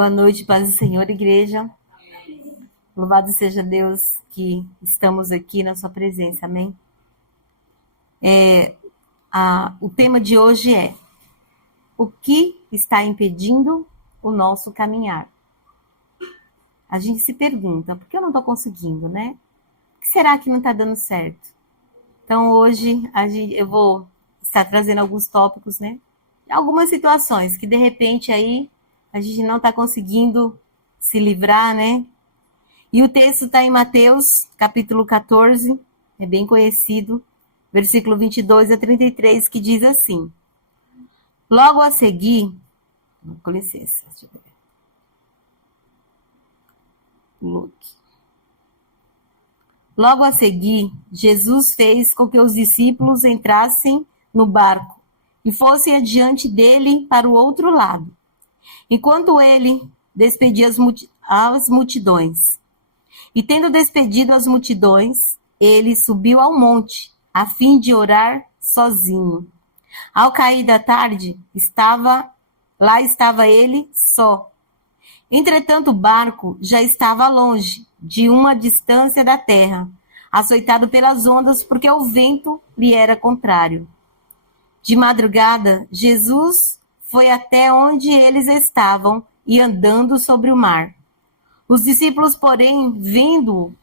Boa noite, paz do Senhor, igreja. Louvado seja Deus que estamos aqui na sua presença, amém? O tema de hoje é: o que está impedindo o nosso caminhar? A gente se pergunta, por que eu não estou conseguindo, né? O que será que não está dando certo? Então, hoje, eu vou estar trazendo alguns tópicos, né? Algumas situações que, de repente, aí a gente não está conseguindo se livrar, né? E o texto está em Mateus, capítulo 14, é bem conhecido, versículo 22 a 33, que diz assim: logo a seguir, com licença, deixa eu ver. Logo a seguir, Jesus fez com que os discípulos entrassem no barco e fossem adiante dele para o outro lado, enquanto ele despedia as multidões. E tendo despedido as multidões, ele subiu ao monte, a fim de orar sozinho. Ao cair da tarde, lá estava ele só. Entretanto, o barco já estava longe, de uma distância da terra, açoitado pelas ondas, porque o vento lhe era contrário. De madrugada, Jesus foi até onde eles estavam e andando sobre o mar. Os discípulos, porém, vendo-o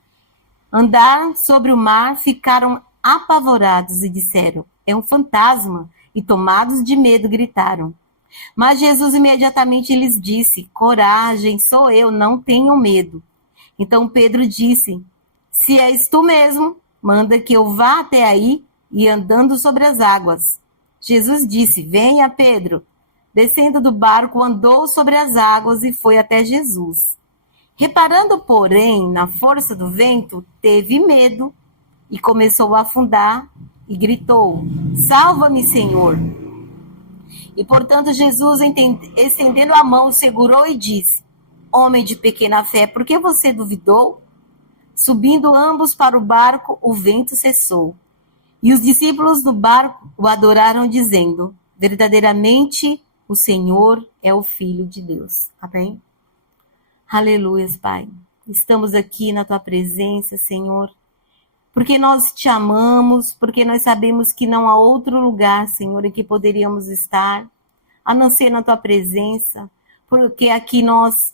andar sobre o mar, ficaram apavorados e disseram: é um fantasma, e tomados de medo gritaram. Mas Jesus imediatamente lhes disse: coragem, sou eu, não tenham medo. Então Pedro disse: se és tu mesmo, manda que eu vá até aí e andando sobre as águas. Jesus disse: venha, Pedro. Descendo do barco, andou sobre as águas e foi até Jesus. Reparando, porém, na força do vento, teve medo e começou a afundar e gritou: salva-me, Senhor. E, portanto, Jesus, estendendo a mão, segurou e disse: homem de pequena fé, por que você duvidou? Subindo ambos para o barco, o vento cessou. E os discípulos do barco o adoraram, dizendo: verdadeiramente o Senhor é o Filho de Deus. Amém? Aleluia, Pai. Estamos aqui na Tua presença, Senhor, porque nós Te amamos, porque nós sabemos que não há outro lugar, Senhor, em que poderíamos estar, a não ser na Tua presença, porque aqui nós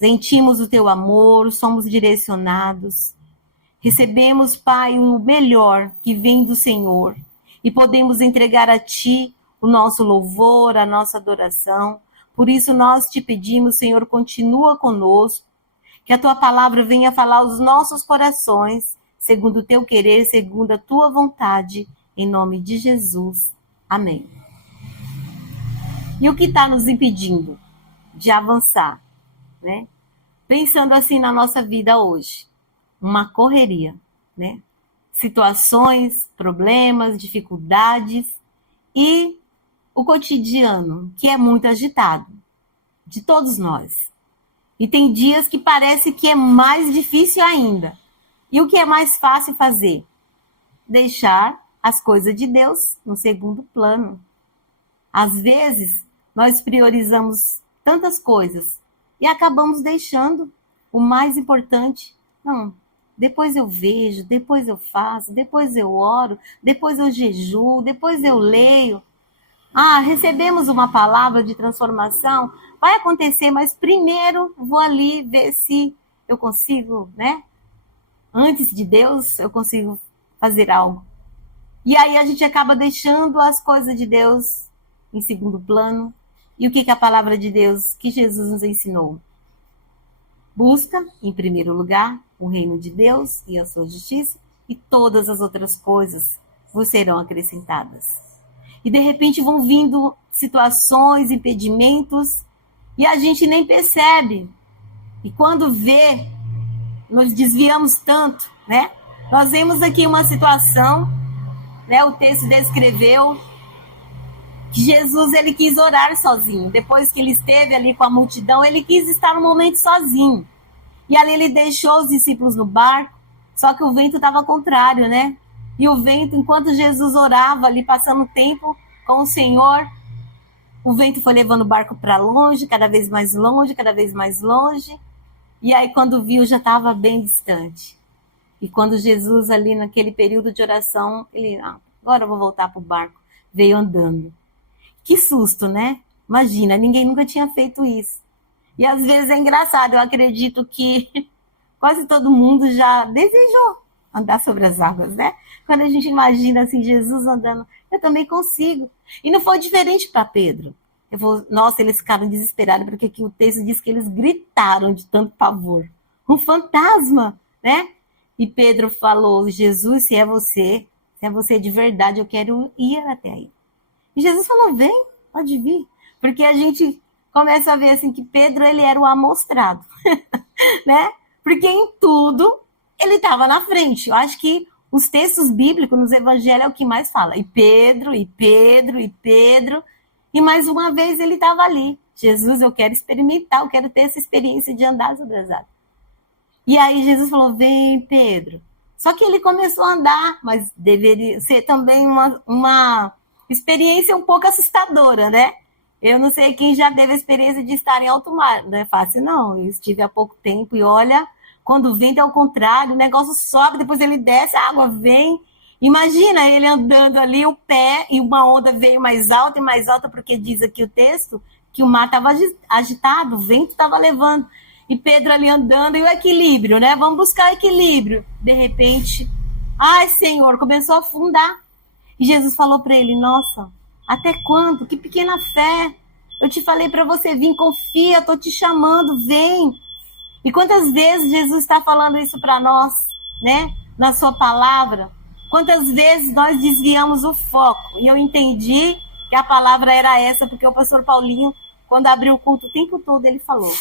sentimos o Teu amor, somos direcionados, recebemos, Pai, o melhor que vem do Senhor e podemos entregar a Ti o nosso louvor, a nossa adoração. Por isso nós Te pedimos, Senhor, continua conosco, que a Tua palavra venha falar aos nossos corações, segundo o Teu querer, segundo a Tua vontade, em nome de Jesus. Amém. E o que está nos impedindo de avançar, né? Pensando assim na nossa vida hoje, uma correria, né? Situações, problemas, dificuldades e o cotidiano, que é muito agitado, de todos nós. E tem dias que parece que é mais difícil ainda. E o que é mais fácil fazer? Deixar as coisas de Deus no segundo plano. Às vezes, nós priorizamos tantas coisas e acabamos deixando o mais importante. Não, depois eu vejo, depois eu faço, depois eu oro, depois eu jejuo, depois eu leio. Recebemos uma palavra de transformação, vai acontecer, mas primeiro vou ali ver se eu consigo, né? Antes de Deus, eu consigo fazer algo. E aí a gente acaba deixando as coisas de Deus em segundo plano. E o que a palavra de Deus, que Jesus nos ensinou? Busca, em primeiro lugar, o reino de Deus e a sua justiça, e todas as outras coisas vos serão acrescentadas. E de repente vão vindo situações, impedimentos, e a gente nem percebe. E quando vê, nós desviamos tanto, né? Nós vemos aqui uma situação, né? O texto descreveu que Jesus, ele quis orar sozinho. Depois que ele esteve ali com a multidão, ele quis estar no momento sozinho. E ali ele deixou os discípulos no barco, só que o vento estava contrário, né? E o vento, enquanto Jesus orava ali, passando tempo com o Senhor, o vento foi levando o barco para longe, cada vez mais longe, cada vez mais longe. E aí, quando viu, já estava bem distante. E quando Jesus, ali naquele período de oração, ele, agora eu vou voltar para o barco, veio andando. Que susto, né? Imagina, ninguém nunca tinha feito isso. E às vezes é engraçado, eu acredito que quase todo mundo já desejou andar sobre as águas, né? Quando a gente imagina assim, Jesus andando, eu também consigo. E não foi diferente para Pedro. Nossa, eles ficaram desesperados, porque aqui o texto diz que eles gritaram de tanto pavor. Um fantasma, né? E Pedro falou, Jesus, se é você de verdade, eu quero ir até aí. E Jesus falou, vem, pode vir. Porque a gente começa a ver assim que Pedro, ele era o amostrado, né? Porque em tudo ele estava na frente. Eu acho que os textos bíblicos nos evangelhos é o que mais fala. E Pedro, e Pedro, e Pedro. E mais uma vez ele estava ali. Jesus, eu quero experimentar, eu quero ter essa experiência de andar sobre as águas. E aí Jesus falou, vem, Pedro. Só que ele começou a andar, mas deveria ser também uma experiência um pouco assustadora, né? Eu não sei quem já teve a experiência de estar em alto mar. Não é fácil, não. Eu estive há pouco tempo e olha, quando o vento é ao contrário, o negócio sobe, depois ele desce, a água vem. Imagina ele andando ali, o pé, e uma onda veio mais alta e mais alta, porque diz aqui o texto que o mar estava agitado, o vento estava levando. E Pedro ali andando, e o equilíbrio, né? Vamos buscar equilíbrio. De repente, ai, Senhor, começou a afundar. E Jesus falou para ele, nossa, até quando? Que pequena fé. Eu te falei para você vir, confia, estou te chamando, vem. E quantas vezes Jesus está falando isso para nós, né? Na sua palavra. Quantas vezes nós desviamos o foco. E eu entendi que a palavra era essa, porque o pastor Paulinho, quando abriu o culto, o tempo todo ele falou.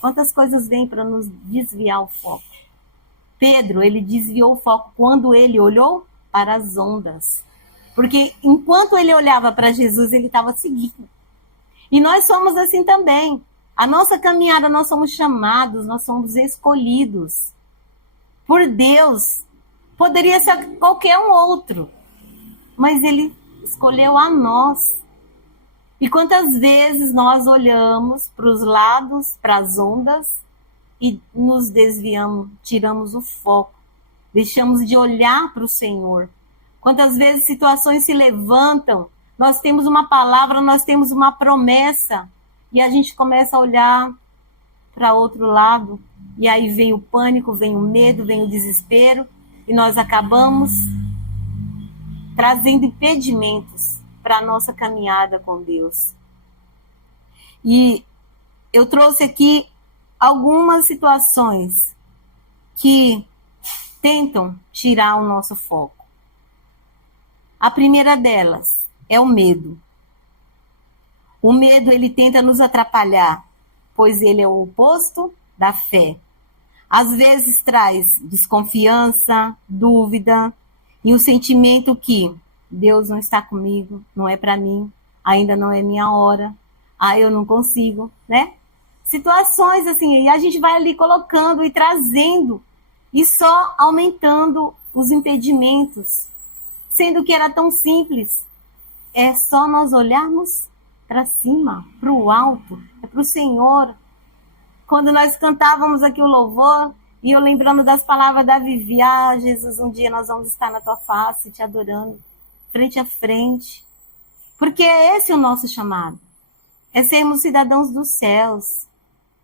Quantas coisas vêm para nos desviar o foco. Pedro, ele desviou o foco quando ele olhou para as ondas. Porque enquanto ele olhava para Jesus, ele estava seguindo. E nós somos assim também. A nossa caminhada, nós somos chamados, nós somos escolhidos por Deus. Poderia ser qualquer um outro, mas ele escolheu a nós. E quantas vezes nós olhamos para os lados, para as ondas, e nos desviamos, tiramos o foco, deixamos de olhar para o Senhor. Quantas vezes situações se levantam, nós temos uma palavra, nós temos uma promessa, e a gente começa a olhar para outro lado, e aí vem o pânico, vem o medo, vem o desespero, e nós acabamos trazendo impedimentos para a nossa caminhada com Deus. E eu trouxe aqui algumas situações que tentam tirar o nosso foco. A primeira delas é o medo. O medo, ele tenta nos atrapalhar, pois ele é o oposto da fé. Às vezes traz desconfiança, dúvida e o sentimento que Deus não está comigo, não é para mim, ainda não é minha hora, eu não consigo, né? Situações assim, e a gente vai ali colocando e trazendo e só aumentando os impedimentos, sendo que era tão simples. É só nós olharmos para cima, para o alto, é para o Senhor. Quando nós cantávamos aqui o louvor, e eu lembrando das palavras da Vivi, Jesus, um dia nós vamos estar na tua face, te adorando, frente a frente. Porque é esse o nosso chamado. É sermos cidadãos dos céus.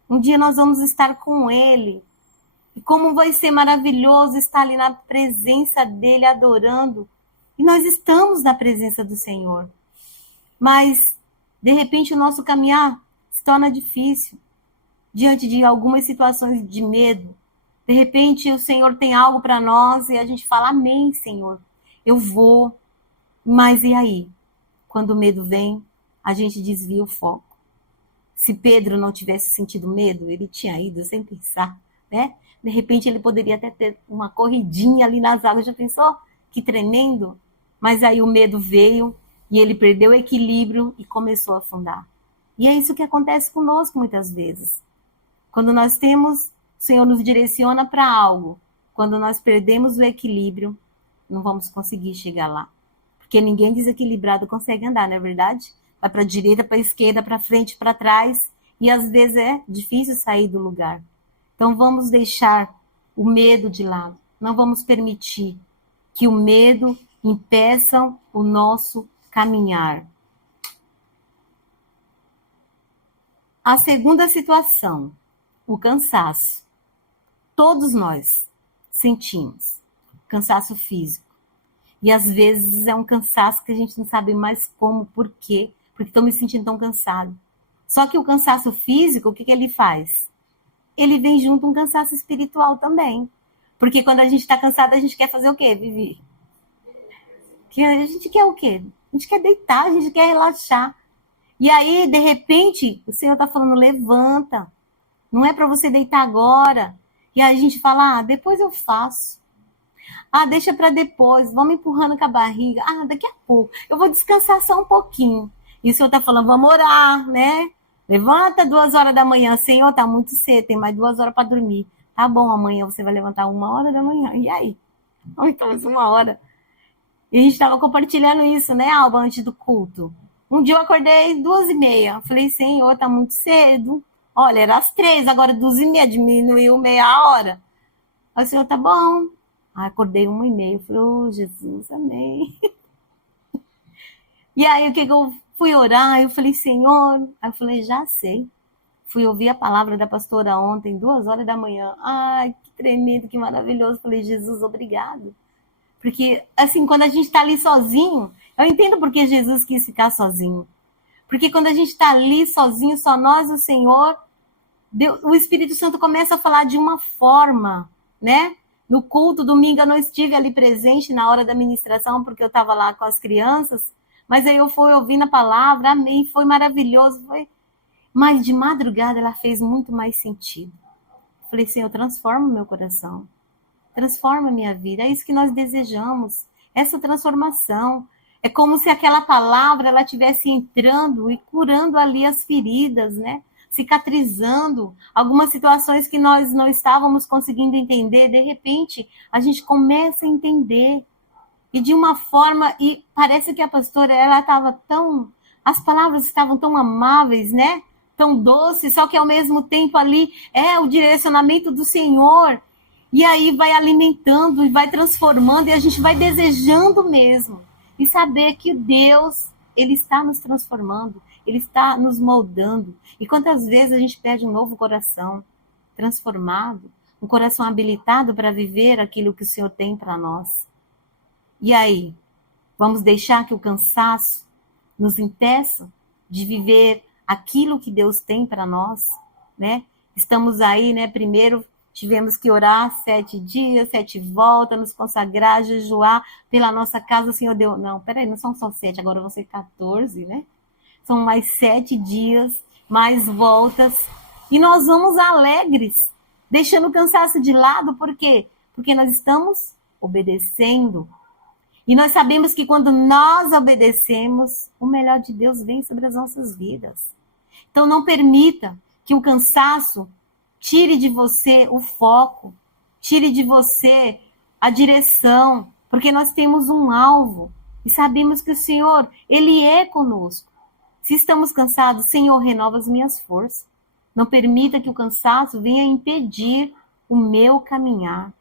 Um dia nós vamos estar com Ele. E como vai ser maravilhoso estar ali na presença dEle, adorando. E nós estamos na presença do Senhor. Mas, de repente, o nosso caminhar se torna difícil. Diante de algumas situações de medo. De repente, o Senhor tem algo para nós e a gente fala, amém, Senhor. Eu vou. Mas e aí? Quando o medo vem, a gente desvia o foco. Se Pedro não tivesse sentido medo, ele tinha ido sem pensar, né? De repente, ele poderia até ter uma corridinha ali nas águas. Já pensou? Que tremendo. Mas aí o medo veio e ele perdeu o equilíbrio e começou a afundar. E é isso que acontece conosco muitas vezes. Quando nós temos, o Senhor nos direciona para algo. Quando nós perdemos o equilíbrio, não vamos conseguir chegar lá. Porque ninguém desequilibrado consegue andar, não é verdade? vai para a direita, para a esquerda, para frente, para trás, e às vezes é difícil sair do lugar. Então vamos deixar o medo de lado. Não vamos permitir que o medo impeça o nosso caminhar. A segunda situação, o cansaço. Todos nós sentimos cansaço físico. E às vezes é um cansaço que a gente não sabe mais como, por quê, porque estou me sentindo tão cansado. Só que o cansaço físico, o que ele faz? Ele vem junto um cansaço espiritual também. Porque quando a gente está cansado, a gente quer fazer o quê, Vivi? A gente quer o quê? A gente quer deitar, a gente quer relaxar. E aí, de repente, o Senhor está falando, levanta. Não é para você deitar agora. E aí a gente fala, depois eu faço. Deixa para depois. Vamos empurrando com a barriga. Daqui a pouco. Eu vou descansar só um pouquinho. E o Senhor está falando, vamos orar, né? Levanta 2 horas da manhã. Senhor, tá muito cedo, tem mais 2 horas para dormir. Tá bom, amanhã você vai levantar 1 hora da manhã. E aí? Então, 1 hora. E a gente estava compartilhando isso, né, Alba, antes do culto. Um dia eu acordei 2h30. Falei, Senhor, tá muito cedo. Olha, era às 3, agora 2h30, diminuiu meia hora. Aí o Senhor, tá bom. Aí acordei 1h30. Falei, Jesus, amém. E aí, o que eu fui orar? Eu falei, Senhor. Aí eu falei, já sei. Fui ouvir a palavra da pastora ontem, 2 horas da manhã. Ai, que tremendo, que maravilhoso. Falei, Jesus, obrigado. Porque, assim, quando a gente está ali sozinho, eu entendo porque Jesus quis ficar sozinho. Porque quando a gente está ali sozinho, só nós, o Senhor, o Espírito Santo começa a falar de uma forma, né? No culto, domingo, eu não estive ali presente na hora da ministração, porque eu estava lá com as crianças, mas aí eu fui ouvindo a palavra, amém, foi maravilhoso, foi... Mas de madrugada ela fez muito mais sentido. Falei, Senhor, transforma o meu coração. Transforma a minha vida. É isso que nós desejamos. Essa transformação. É como se aquela palavra ela estivesse entrando e curando ali as feridas, né? Cicatrizando algumas situações que nós não estávamos conseguindo entender. De repente, a gente começa a entender. E de uma forma... E parece que a pastora, ela estava tão... As palavras estavam tão amáveis, né? Tão doces, só que ao mesmo tempo ali é o direcionamento do Senhor. E aí vai alimentando e vai transformando e a gente vai desejando mesmo. E saber que Deus, Ele está nos transformando, Ele está nos moldando. E quantas vezes a gente pede um novo coração transformado, um coração habilitado para viver aquilo que o Senhor tem para nós. E aí, vamos deixar que o cansaço nos impeça de viver aquilo que Deus tem para nós, né? Estamos aí, né? Primeiro tivemos que orar 7 dias, 7 voltas, nos consagrar, jejuar pela nossa casa. O Senhor deu... Não, peraí, não são só 7, agora vão ser 14, né? São mais 7 dias, mais voltas. E nós vamos alegres, deixando o cansaço de lado. Por quê? Porque nós estamos obedecendo. E nós sabemos que quando nós obedecemos, o melhor de Deus vem sobre as nossas vidas. Então não permita que o cansaço tire de você o foco, tire de você a direção, porque nós temos um alvo e sabemos que o Senhor, Ele é conosco. Se estamos cansados, Senhor, renova as minhas forças. Não permita que o cansaço venha impedir o meu caminhar.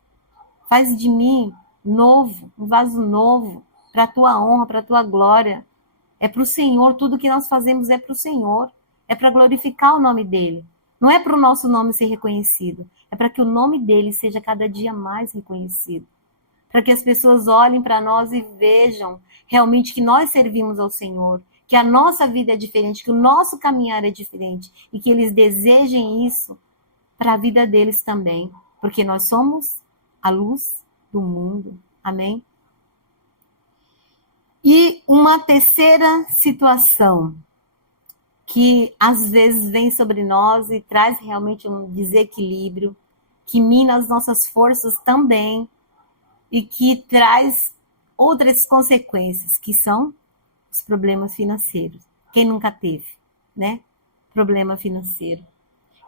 Faz de mim novo, um vaso novo, para a tua honra, para a tua glória. É para o Senhor, tudo que nós fazemos é para o Senhor. É para glorificar o nome dEle. Não é para o nosso nome ser reconhecido. É para que o nome dEle seja cada dia mais reconhecido. Para que as pessoas olhem para nós e vejam realmente que nós servimos ao Senhor. Que a nossa vida é diferente, que o nosso caminhar é diferente. E que eles desejem isso para a vida deles também. Porque nós somos a luz do mundo. Amém? E uma terceira situação que às vezes vem sobre nós e traz realmente um desequilíbrio, que mina as nossas forças também e que traz outras consequências, que são os problemas financeiros. Quem nunca teve, né? Problema financeiro.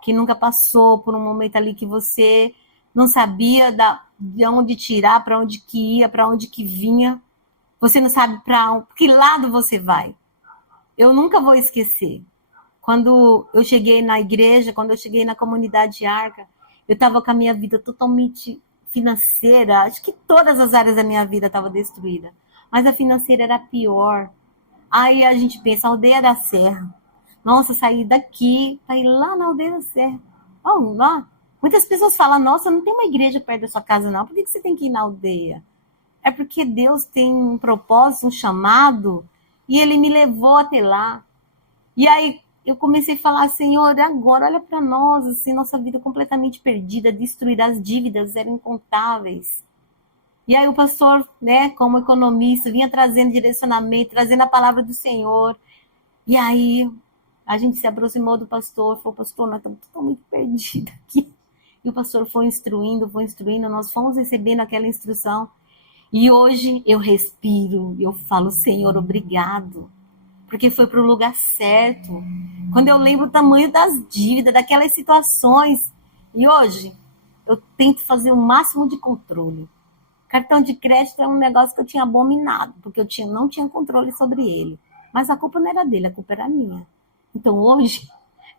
Quem nunca passou por um momento ali que você não sabia de onde tirar, para onde que ia, para onde que vinha. Você não sabe para que lado você vai. eu nunca vou esquecer. Quando eu cheguei na igreja, quando eu cheguei na comunidade Arca, eu estava com a minha vida totalmente financeira. Acho que todas as áreas da minha vida estavam destruídas. Mas a financeira era pior. Aí a gente pensa, Aldeia da Serra. Nossa, sair daqui para ir lá na Aldeia da Serra. Vamos lá. Muitas pessoas falam, nossa, não tem uma igreja perto da sua casa, não. Por que você tem que ir na aldeia? É porque Deus tem um propósito, um chamado, e Ele me levou até lá. E aí eu comecei a falar, Senhor, agora olha para nós, assim, nossa vida completamente perdida, destruída, as dívidas eram incontáveis. E aí o pastor, né, como economista, vinha trazendo direcionamento, trazendo a palavra do Senhor. E aí a gente se aproximou do pastor, falou, pastor, nós estamos totalmente perdidos aqui. E o pastor foi instruindo, nós fomos recebendo aquela instrução. E hoje eu respiro, eu falo, Senhor, obrigado. Porque foi para o lugar certo. Quando eu lembro o tamanho das dívidas, daquelas situações. E hoje eu tento fazer o máximo de controle. Cartão de crédito é um negócio que eu tinha abominado, porque eu não tinha controle sobre ele. Mas a culpa não era dele, a culpa era minha. Então hoje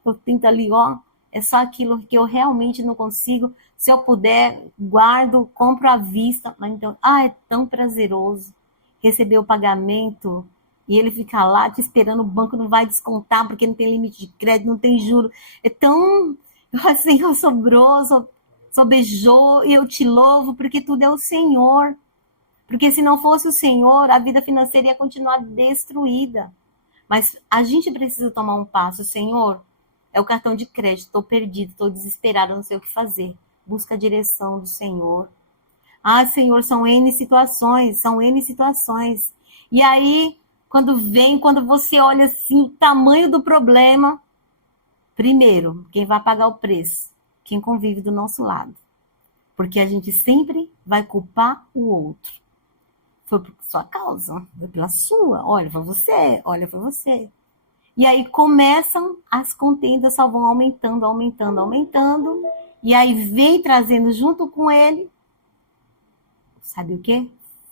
eu tento ali, ó, é só aquilo que eu realmente não consigo. Se eu puder, guardo, compro à vista. Mas então, é tão prazeroso receber o pagamento e ele fica lá te esperando, o banco não vai descontar porque não tem limite de crédito, não tem juro. É tão, assim, eu sobejou e eu te louvo porque tudo é o Senhor. Porque se não fosse o Senhor, a vida financeira ia continuar destruída. Mas a gente precisa tomar um passo. Senhor, é o cartão de crédito, estou perdido, estou desesperado, não sei o que fazer. Busca a direção do Senhor. Senhor, são N situações. E aí, quando você olha assim o tamanho do problema, primeiro, quem vai pagar o preço? Quem convive do nosso lado. Porque a gente sempre vai culpar o outro. Foi por sua causa, foi pela sua. Olha, foi você. E aí começam as contendas, só vão aumentando. E aí vem trazendo junto com ele, sabe o quê?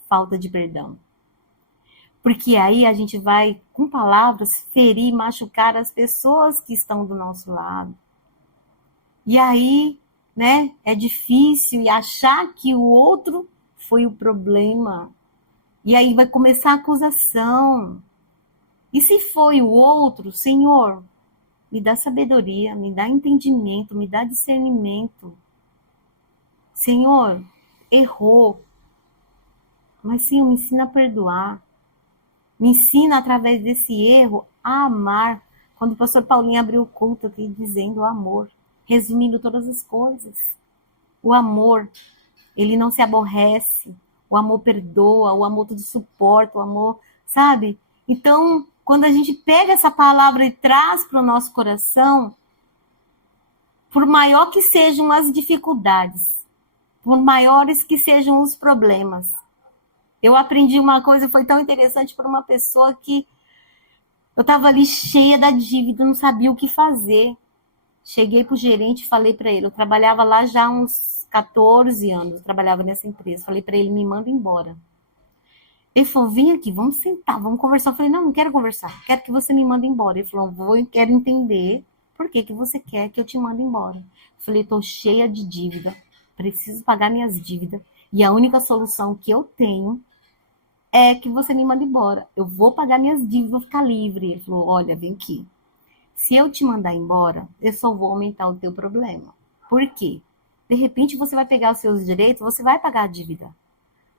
Falta de perdão. Porque aí a gente vai, com palavras, ferir, machucar as pessoas que estão do nosso lado. E aí, né, é difícil e achar que o outro foi o problema. E aí vai começar a acusação. E se foi o outro, Senhor, me dá sabedoria, me dá entendimento, me dá discernimento. Senhor, errou. Mas, Senhor, me ensina a perdoar. Me ensina, através desse erro, a amar. Quando o pastor Paulinho abriu o culto aqui, dizendo o amor, resumindo todas as coisas. O amor, ele não se aborrece. O amor perdoa, o amor tudo suporta, o amor, sabe? Então, quando a gente pega essa palavra e traz para o nosso coração, por maior que sejam as dificuldades, por maiores que sejam os problemas, eu aprendi uma coisa, foi tão interessante para uma pessoa que eu estava ali cheia da dívida, não sabia o que fazer. Cheguei para o gerente e falei para ele, eu trabalhava lá já há uns 14 anos, eu trabalhava nessa empresa, falei para ele, me manda embora. Ele falou, vem aqui, vamos sentar, vamos conversar. Eu falei, não quero conversar, quero que você me mande embora. Ele falou, quero entender por que você quer que eu te mande embora. Eu falei, estou cheia de dívida, preciso pagar minhas dívidas, e a única solução que eu tenho é que você me mande embora. Eu vou pagar minhas dívidas, vou ficar livre. Ele falou, olha, vem aqui. Se eu te mandar embora, eu só vou aumentar o teu problema. Por quê? De repente você vai pegar os seus direitos, você vai pagar a dívida.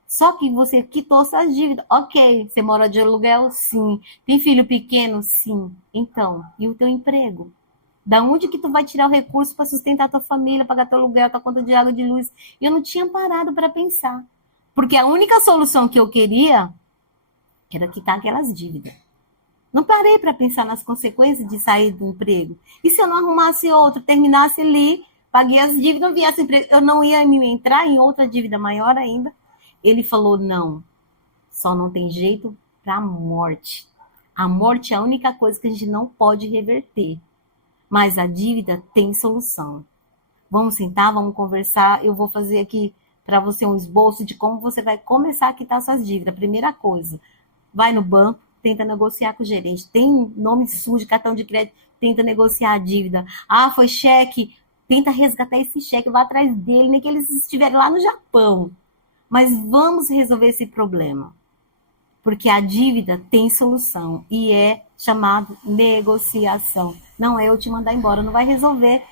Só que você quitou suas dívidas. Ok, você mora de aluguel? Sim. Tem filho pequeno? Sim. Então, e o teu emprego? Da onde que tu vai tirar o recurso para sustentar a tua família, pagar teu aluguel, tua conta de água, de luz? E eu não tinha parado para pensar. Porque a única solução que eu queria era quitar aquelas dívidas. Não parei para pensar nas consequências de sair do emprego. E se eu não arrumasse outro, terminasse ali, paguei as dívidas, não viesse emprego, eu não ia me entrar em outra dívida maior ainda. Ele falou, não, só não tem jeito para a morte. A morte é a única coisa que a gente não pode reverter. Mas a dívida tem solução. Vamos sentar, vamos conversar. Eu vou fazer aqui para você um esboço de como você vai começar a quitar suas dívidas. Primeira coisa, vai no banco, tenta negociar com o gerente. Tem nome sujo, cartão de crédito, tenta negociar a dívida. Foi cheque, tenta resgatar esse cheque, vai atrás dele, nem que eles estiverem lá no Japão. Mas vamos resolver esse problema. Porque a dívida tem solução e é chamado negociação. Não é eu te mandar embora, não vai resolver.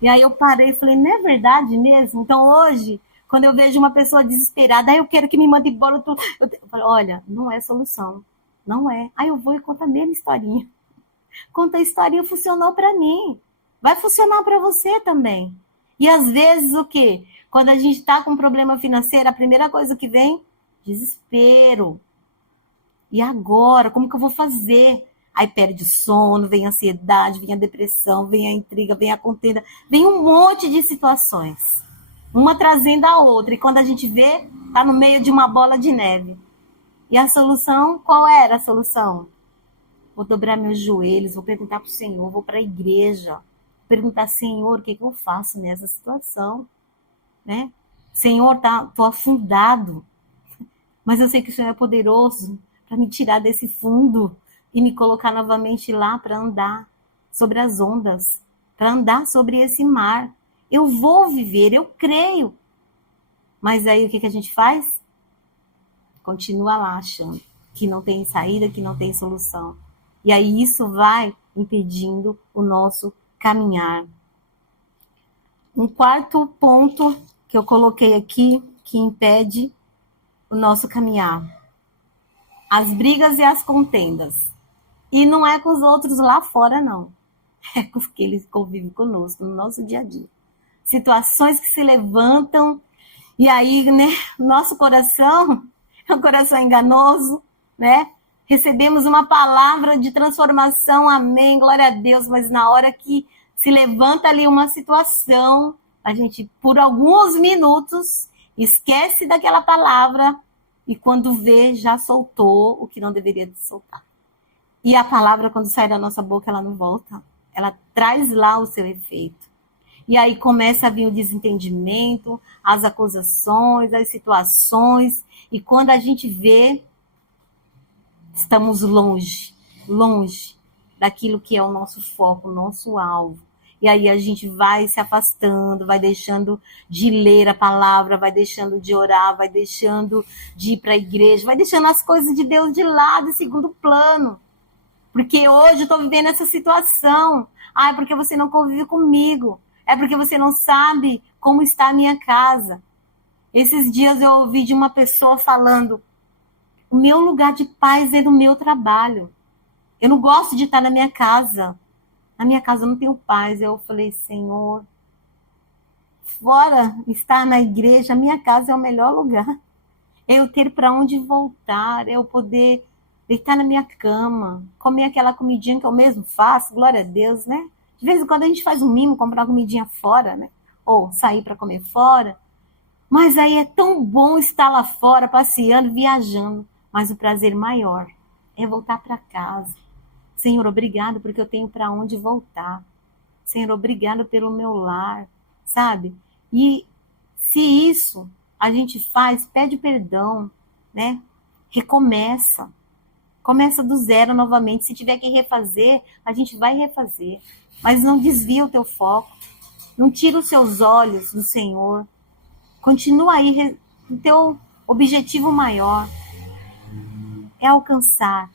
E aí eu parei e falei, não é verdade mesmo? Então hoje, quando eu vejo uma pessoa desesperada, eu quero que me mande embora. Eu falo, olha, não é solução. Não é. Aí eu vou e conto a mesma historinha. Conta a historinha, funcionou para mim. Vai funcionar para você também. E às vezes o quê? Quando a gente está com um problema financeiro, a primeira coisa que vem, desespero. E agora? Como que eu vou fazer? Aí perde o sono, vem a ansiedade, vem a depressão, vem a intriga, vem a contenda, vem um monte de situações. Uma trazendo a outra. E quando a gente vê, tá no meio de uma bola de neve. E a solução, qual era a solução? Vou dobrar meus joelhos, vou perguntar para o Senhor, vou para a igreja, perguntar, Senhor, o que eu faço nessa situação? Né? Senhor, tô afundado, mas eu sei que o Senhor é poderoso para me tirar desse fundo e me colocar novamente lá para andar sobre as ondas, para andar sobre esse mar. Eu vou viver, eu creio. Mas aí o que a gente faz? Continua lá achando que não tem saída, que não tem solução. E aí isso vai impedindo o nosso caminhar. Um quarto ponto que eu coloquei aqui, que impede o nosso caminhar. As brigas e as contendas. E não é com os outros lá fora, não. É com os que eles convivem conosco, no nosso dia a dia. Situações que se levantam, e aí, né, nosso coração é um coração enganoso, né? Recebemos uma palavra de transformação, amém, glória a Deus, mas na hora que se levanta ali uma situação, a gente, por alguns minutos, esquece daquela palavra e quando vê, já soltou o que não deveria soltar. E a palavra, quando sai da nossa boca, ela não volta. Ela traz lá o seu efeito. E aí começa a vir o desentendimento, as acusações, as situações. E quando a gente vê, estamos longe daquilo que é o nosso foco, o nosso alvo. E aí a gente vai se afastando, vai deixando de ler a palavra, vai deixando de orar, vai deixando de ir para a igreja, vai deixando as coisas de Deus de lado, em segundo plano. Porque hoje eu estou vivendo essa situação. É porque você não convive comigo. É porque você não sabe como está a minha casa. Esses dias eu ouvi de uma pessoa falando, o meu lugar de paz é no meu trabalho. Eu não gosto de estar na minha casa. Na minha casa eu não tenho paz. Eu falei, Senhor, fora estar na igreja, a minha casa é o melhor lugar. É eu ter para onde voltar, é eu poder deitar na minha cama, comer aquela comidinha que eu mesmo faço, glória a Deus, né? De vez em quando a gente faz um mimo, comprar uma comidinha fora, né? Ou sair para comer fora. Mas aí é tão bom estar lá fora, passeando, viajando. Mas o prazer maior é voltar para casa. Senhor, obrigado porque eu tenho para onde voltar. Senhor, obrigado pelo meu lar, sabe? E se isso a gente faz, pede perdão, né? Recomeça. Começa do zero novamente. Se tiver que refazer, a gente vai refazer. Mas não desvia o teu foco. Não tira os seus olhos do Senhor. Continua aí. O teu objetivo maior é alcançar,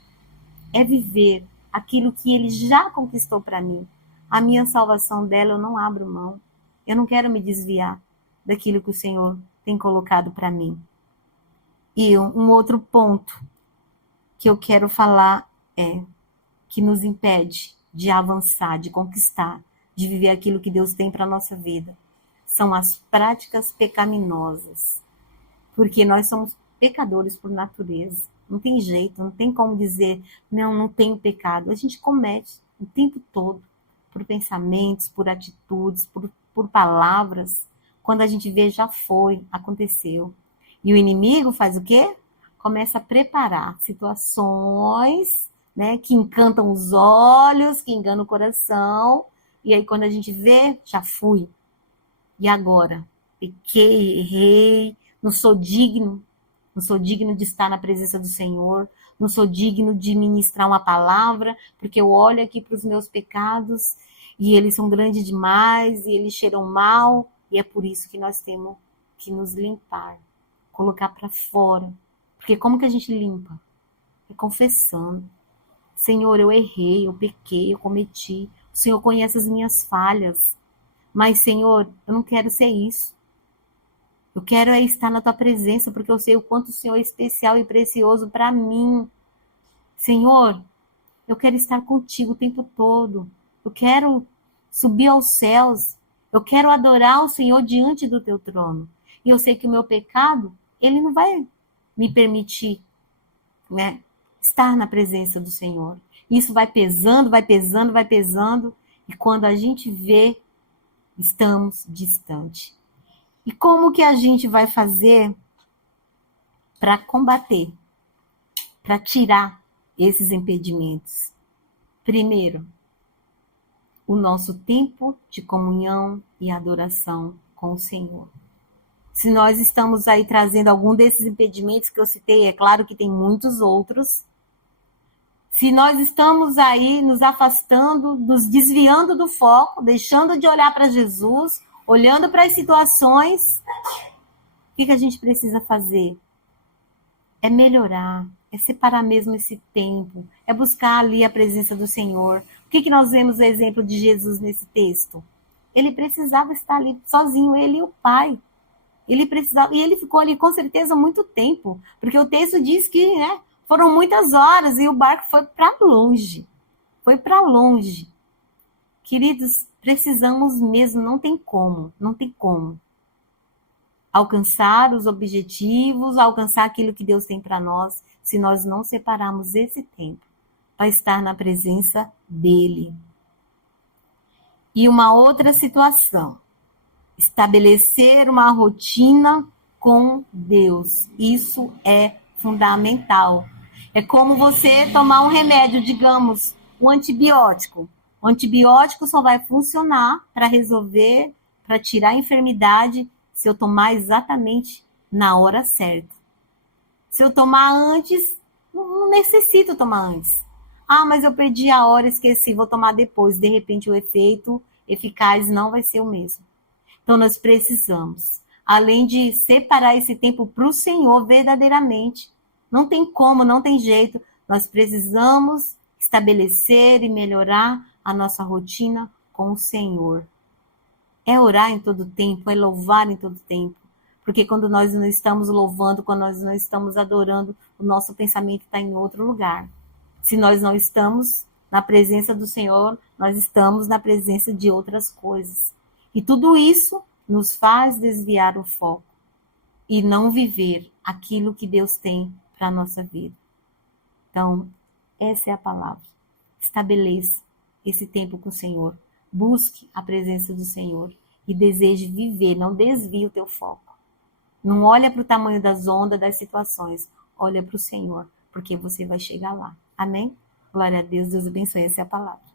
é viver aquilo que Ele já conquistou para mim. A minha salvação dela eu não abro mão. Eu não quero me desviar daquilo que o Senhor tem colocado para mim. E um outro ponto que eu quero falar é que nos impede de avançar, de conquistar, de viver aquilo que Deus tem para a nossa vida. São as práticas pecaminosas. Porque nós somos pecadores por natureza. Não tem jeito, não tem como dizer, não tenho pecado. A gente comete o tempo todo, por pensamentos, por atitudes, por palavras. Quando a gente vê, já foi, aconteceu. E o inimigo faz o quê? Começa a preparar situações, né, que encantam os olhos, que enganam o coração. E aí, quando a gente vê, já fui. E agora? Pequei, errei, não sou digno. não sou digno de estar na presença do Senhor, não sou digno de ministrar uma palavra, porque eu olho aqui para os meus pecados e eles são grandes demais e eles cheiram mal, e é por isso que nós temos que nos limpar, colocar para fora. Porque como que a gente limpa? É confessando. Senhor, eu errei, eu pequei, eu cometi. O Senhor conhece as minhas falhas. Mas, Senhor, eu não quero ser isso. Eu quero é estar na tua presença, porque eu sei o quanto o Senhor é especial e precioso para mim. Senhor, eu quero estar contigo o tempo todo. Eu quero subir aos céus. Eu quero adorar o Senhor diante do teu trono. E eu sei que o meu pecado, ele não vai me permitir, né, estar na presença do Senhor. Isso vai pesando, vai pesando, vai pesando. E quando a gente vê, estamos distante. E como que a gente vai fazer para combater, para tirar esses impedimentos? Primeiro, o nosso tempo de comunhão e adoração com o Senhor. Se nós estamos aí trazendo algum desses impedimentos que eu citei, é claro que tem muitos outros. Se nós estamos aí nos afastando, nos desviando do foco, deixando de olhar para Jesus, olhando para as situações, o que a gente precisa fazer? É melhorar, é separar mesmo esse tempo, é buscar ali a presença do Senhor. O que nós vemos o exemplo de Jesus nesse texto? Ele precisava estar ali sozinho, ele e o Pai. Ele precisava, e ele ficou ali com certeza muito tempo, porque o texto diz que, né, foram muitas horas e o barco foi para longe. Foi para longe. Queridos, precisamos mesmo, não tem como alcançar os objetivos, alcançar aquilo que Deus tem para nós, se nós não separarmos esse tempo para estar na presença dele. E uma outra situação, estabelecer uma rotina com Deus. Isso é fundamental. É como você tomar um remédio, digamos, um antibiótico. O antibiótico só vai funcionar para resolver, para tirar a enfermidade, se eu tomar exatamente na hora certa. Se eu tomar antes, não necessito tomar antes. Ah, mas eu perdi a hora, esqueci, vou tomar depois. De repente o efeito eficaz não vai ser o mesmo. Então nós precisamos, além de separar esse tempo para o Senhor verdadeiramente, não tem como, não tem jeito, nós precisamos estabelecer e melhorar a nossa rotina com o Senhor. É orar em todo tempo, é louvar em todo tempo. Porque quando nós não estamos louvando, quando nós não estamos adorando, o nosso pensamento está em outro lugar. Se nós não estamos na presença do Senhor, nós estamos na presença de outras coisas. E tudo isso nos faz desviar o foco e não viver aquilo que Deus tem para a nossa vida. Então, essa é a palavra. Estabeleça esse tempo com o Senhor. Busque a presença do Senhor e deseje viver, não desvie o teu foco. Não olha para o tamanho das ondas, das situações. Olha para o Senhor, porque você vai chegar lá. Amém? Glória a Deus, Deus abençoe. Essa é a palavra.